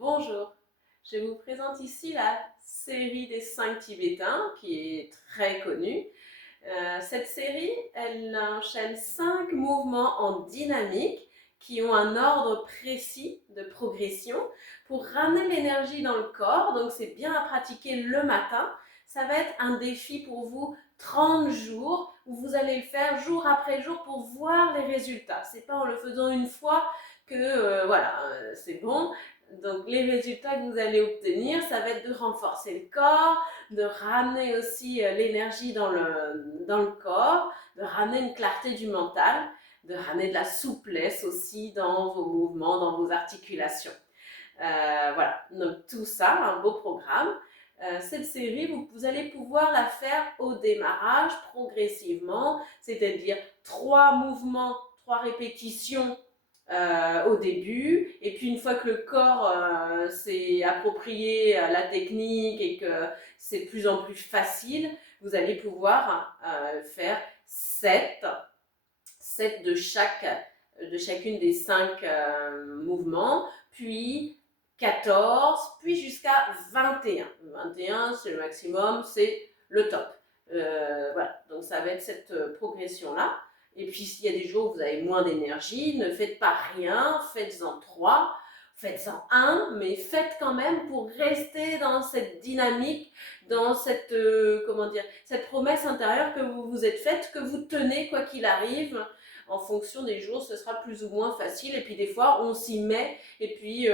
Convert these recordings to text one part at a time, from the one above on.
Bonjour, je vous présente ici la série des 5 Tibétains qui est très connue. Cette série, elle enchaîne 5 mouvements en dynamique qui ont un ordre précis de progression pour ramener l'énergie dans le corps. Donc c'est bien à pratiquer le matin. Ça va être un défi pour vous 30 jours où vous allez le faire jour après jour pour voir les résultats. C'est pas en le faisant une fois que c'est bon. Donc les résultats que vous allez obtenir, ça va être de renforcer le corps, de ramener aussi l'énergie dans le corps, de ramener une clarté du mental, de ramener de la souplesse aussi dans vos mouvements, dans vos articulations. Voilà, donc tout ça, un beau programme. Cette série, vous allez pouvoir la faire au démarrage progressivement, c'est-à-dire 3 mouvements, 3 répétitions au début, et puis une fois que le corps s'est approprié la technique et que c'est de plus en plus facile, vous allez pouvoir faire 7 de chacune des 5 mouvements, puis 14, puis jusqu'à 21. 21, c'est le maximum, c'est le top. Voilà, donc ça va être cette progression-là. Et puis s'il y a des jours où vous avez moins d'énergie, ne faites pas rien, faites-en 3, faites-en 1, mais faites quand même pour rester dans cette dynamique, dans cette, cette promesse intérieure que vous vous êtes faite, que vous tenez quoi qu'il arrive. En fonction des jours, ce sera plus ou moins facile. Et puis des fois, on s'y met. Et puis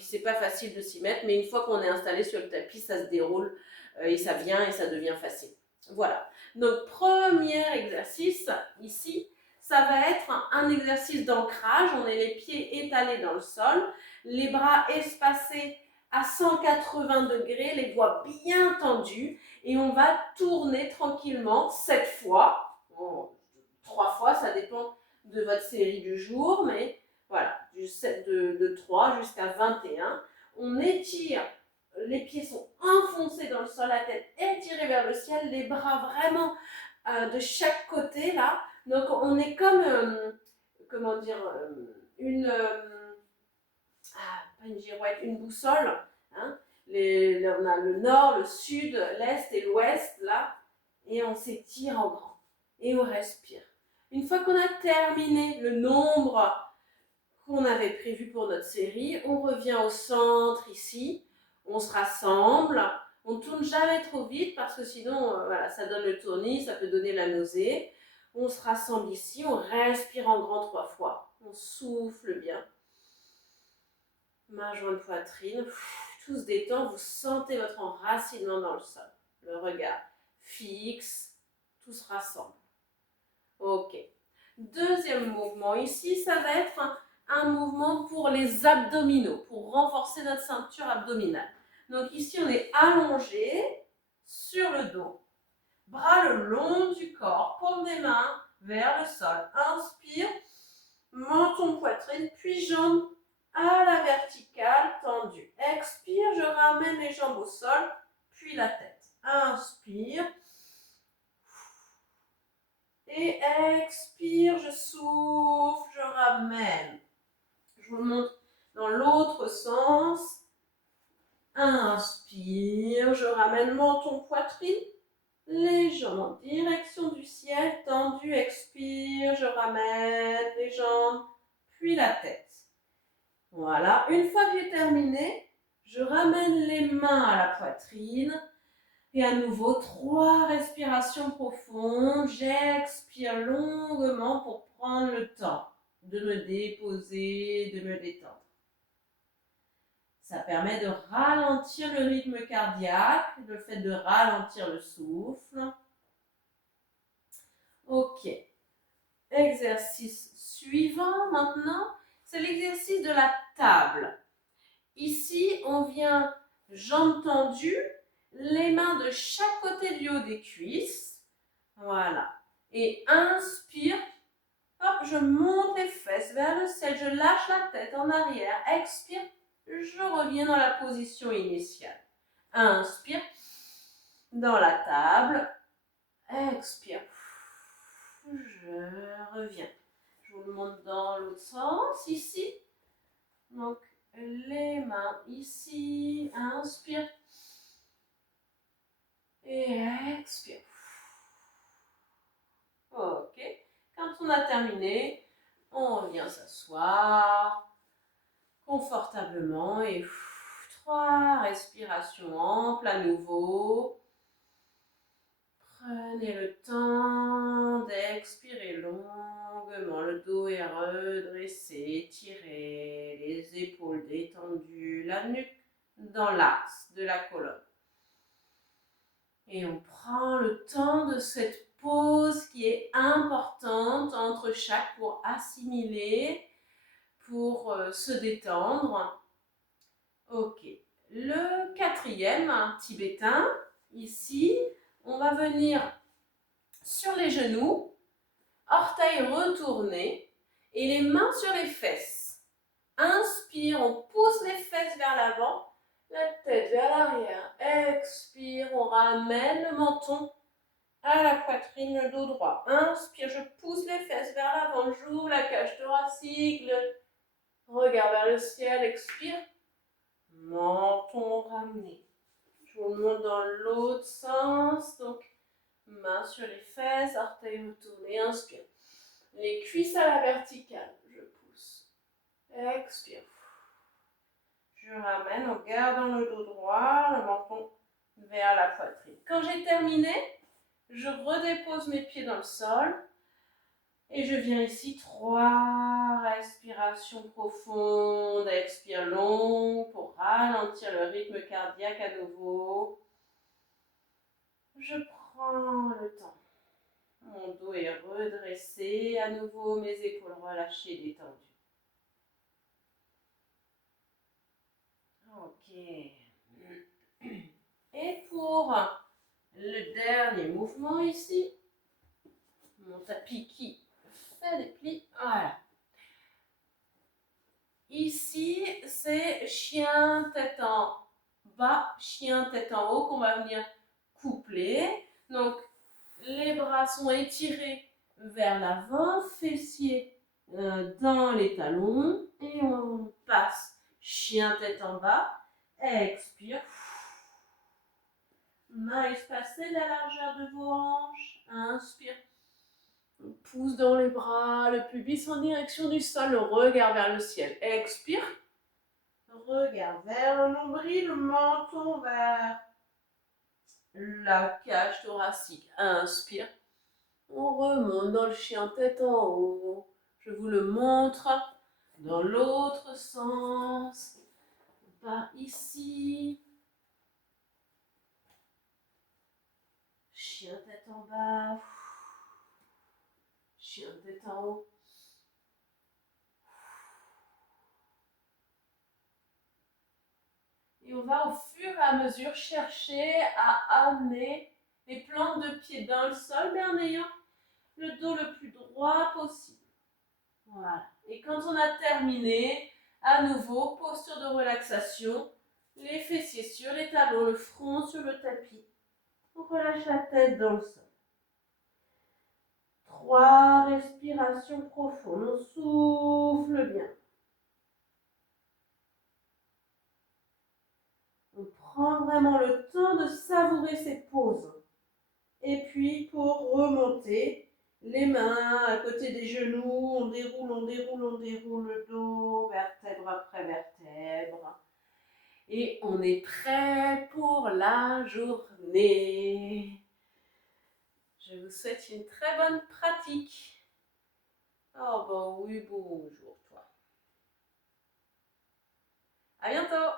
c'est pas facile de s'y mettre. Mais une fois qu'on est installé sur le tapis, ça se déroule et ça vient et ça devient facile. Voilà. Donc, premier exercice ici, ça va être un exercice d'ancrage. On a les pieds étalés dans le sol, les bras espacés à 180 degrés, les doigts bien tendus. Et on va tourner tranquillement 7 fois. Bon, 3 fois, ça dépend de votre série du jour, mais voilà, du 7 de 3 jusqu'à 21. On étire, les pieds sont enfoncés dans le sol, la tête étirée vers le ciel, les bras vraiment de chaque côté là. Donc on est comme, pas une girouette, une boussole. Hein. On a le nord, le sud, l'est et l'ouest là, et on s'étire en grand. Et on respire. Une fois qu'on a terminé le nombre qu'on avait prévu pour notre série, on revient au centre ici, on se rassemble, on ne tourne jamais trop vite parce que sinon ça donne le tournis, ça peut donner la nausée. On se rassemble ici, on respire en grand 3 fois, on souffle bien. Main jointe poitrine, tout se détend, vous sentez votre enracinement dans le sol. Le regard fixe, tout se rassemble. Ok. Deuxième mouvement ici, ça va être un mouvement pour les abdominaux, pour renforcer notre ceinture abdominale. Donc ici, on est allongé sur le dos, bras le long du corps, paume des mains vers le sol. Inspire, menton poitrine, puis jambes à la verticale, tendue. Expire, je ramène les jambes au sol, puis la tête. Inspire. Et expire, je souffle, je ramène. Je vous montre dans l'autre sens. Inspire, je ramène menton, poitrine. Les jambes en direction du ciel, tendu. Expire, je ramène les jambes, puis la tête. Voilà, une fois que j'ai terminé, je ramène les mains à la poitrine. Et à nouveau, 3 respirations profondes. J'expire longuement pour prendre le temps de me déposer, de me détendre. Ça permet de ralentir le rythme cardiaque, le fait de ralentir le souffle. Ok. Exercice suivant maintenant, c'est l'exercice de la table. Ici, on vient jambes tendues, les mains de chaque côté du haut des cuisses. Voilà. Et inspire. Hop, je monte les fesses vers le ciel. Je lâche la tête en arrière. Expire. Je reviens dans la position initiale. Inspire. Dans la table. Expire. Je reviens. Je vous le montre dans l'autre sens. Ici. Donc, les mains ici. Inspire. Et expire. Ok. Quand on a terminé, on vient s'asseoir confortablement et 3 respirations amples à nouveau. Prenez le temps d'expirer longuement. Le dos est redressé, étiré, les épaules détendues, la nuque dans l'axe de la colonne. Et on prend le temps de cette pause qui est importante entre chaque pour assimiler, pour se détendre. Ok. Le quatrième, tibétain, ici, on va venir sur les genoux, orteils retournés et les mains sur les fesses. Inspire, on pousse les fesses vers l'avant, la tête vers l'arrière. Expire, on ramène le menton à la poitrine, le dos droit. Inspire, je pousse les fesses vers l'avant, j'ouvre la cage thoracique, le regard vers le ciel. Expire, menton ramené. Je vous le montre dans l'autre sens, donc main sur les fesses, orteils retournés, inspire. Les cuisses à la verticale, je pousse. Expire. Je ramène en gardant le dos droit, le menton vers la poitrine. Quand j'ai terminé, je redépose mes pieds dans le sol et je viens ici 3 respirations profondes. Expire long pour ralentir le rythme cardiaque à nouveau. Je prends le temps. Mon dos est redressé, à nouveau mes épaules relâchées, détendues. Ok. Et pour le dernier mouvement ici, mon tapis qui fait des plis, voilà. Ici, c'est chien tête en bas, chien tête en haut qu'on va venir coupler. Donc, les bras sont étirés vers l'avant, fessiers dans les talons et on passe chien tête en bas. Expire. Main espacée de la largeur de vos hanches. Inspire. On pousse dans les bras, le pubis en direction du sol, le regard vers le ciel. Expire. Regard vers le nombril, le menton vers la cage thoracique. Inspire. On remonte dans le chien tête en haut. Je vous le montre dans l'autre sens. Par ici. Chien tête en bas. Chien tête en haut. Et on va au fur et à mesure chercher à amener les plantes de pied dans le sol, mais en ayant le dos le plus droit possible. Voilà. Et quand on a terminé, à nouveau, posture de relaxation, les fessiers sur les talons, le front sur le tapis. On relâche la tête dans le sol. 3 respirations profondes. On souffle bien. On prend vraiment le temps de savourer ces pauses. Et puis, pour remonter, les mains à côté des genoux, on déroule le dos, vertèbre après vertèbre. Et on est prêt pour la journée. Je vous souhaite une très bonne pratique. Oh bah oui, bonjour toi. À bientôt.